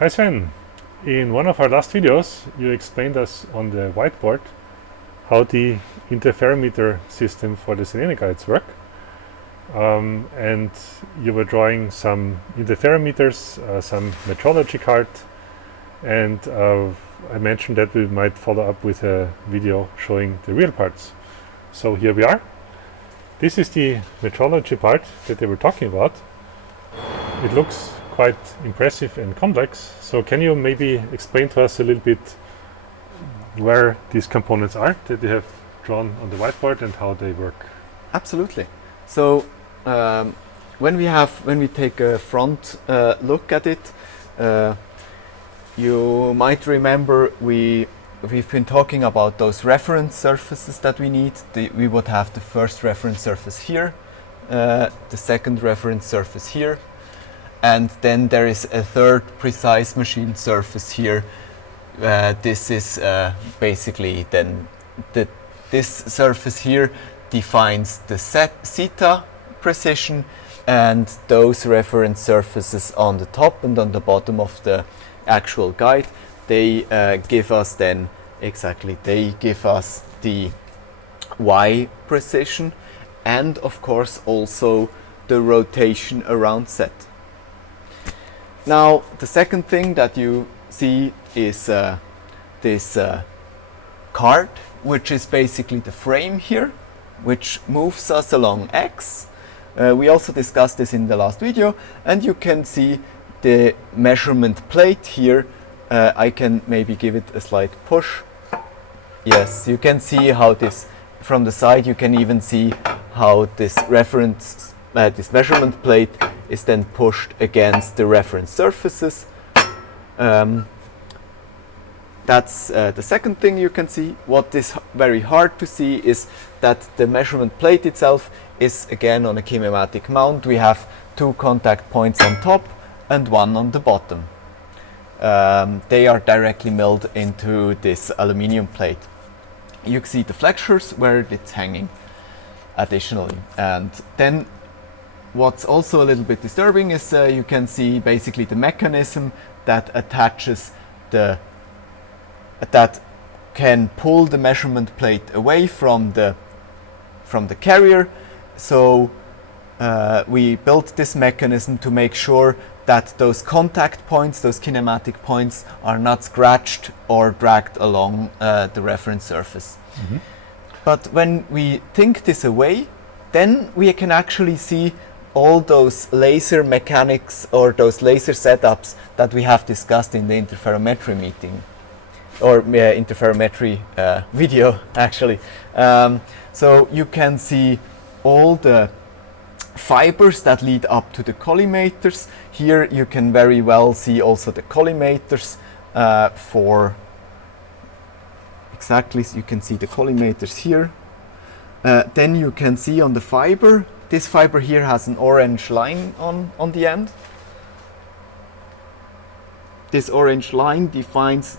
Hi Sven, in one of our last videos you explained us on the whiteboard how the interferometer system for the Selene guides work, and you were drawing some interferometers, some metrology card, and I mentioned that we might follow up with a video showing the real parts. So here we are. This is the metrology part that they were talking about. It looks quite impressive and complex. So can you maybe explain to us a little bit where these components are that you have drawn on the whiteboard and how they work? Absolutely. So when we take a front look at it, you might remember we've been talking about those reference surfaces that we need. We would have the first reference surface here, the second reference surface here, and then there is a third precise machine surface here. This is basically then this surface here defines the zeta precision, and those reference surfaces on the top and on the bottom of the actual guide, they give us then they give us the y precision and of course also the rotation around Z. Now the second thing that you see is this card, which is basically the frame here, which moves us along X. We also discussed this in the last video, and you can see the measurement plate here. I can maybe give it a slight push. Yes, you can see how this, from the side you can even see how this this measurement plate is then pushed against the reference surfaces. That's the second thing you can see. What is very hard to see is that the measurement plate itself is again on a kinematic mount. We have two contact points on top and one on the bottom. They are directly milled into this aluminium plate. You see the flexures where it's hanging additionally. And then what's also a little bit disturbing is you can see basically the mechanism that attaches that can pull the measurement plate away from the carrier. So we built this mechanism to make sure that those contact points, those kinematic points, are not scratched or dragged along the reference surface. Mm-hmm. But when we take this away, then we can actually see all those laser mechanics or those laser setups that we have discussed in the interferometry meeting, or interferometry video actually. So you can see all the fibers that lead up to the collimators. Here you can very well see also the collimators you can see the collimators here. Then you can see on the fiber, this fiber here has an orange line on the end. This orange line defines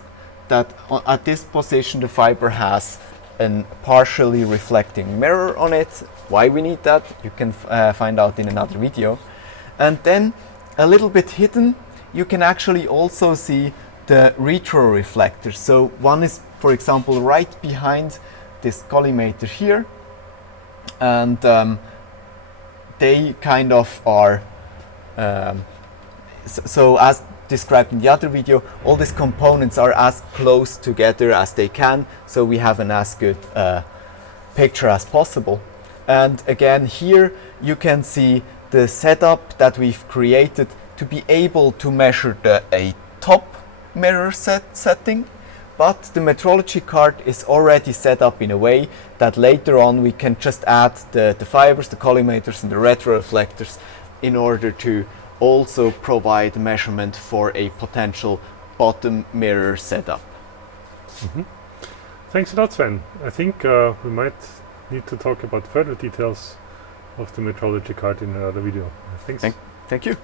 that at this position the fiber has a partially reflecting mirror on it. Why we need that, you can find out in another video. And then a little bit hidden, you can actually also see the retroreflectors. So one is, for example, right behind this collimator here, and they kind of are so as described in the other video, all these components are as close together as they can, so we have an as good picture as possible. And again, here you can see the setup that we've created to be able to measure a top mirror setting, but the metrology card is already set up in a way that later on we can just add the fibers, the collimators and the retroreflectors in order to also provide measurement for a potential bottom mirror setup. Mm-hmm. Thanks a lot, Sven. I think we might need to talk about further details of the metrology card in another video. Thanks. Thank you.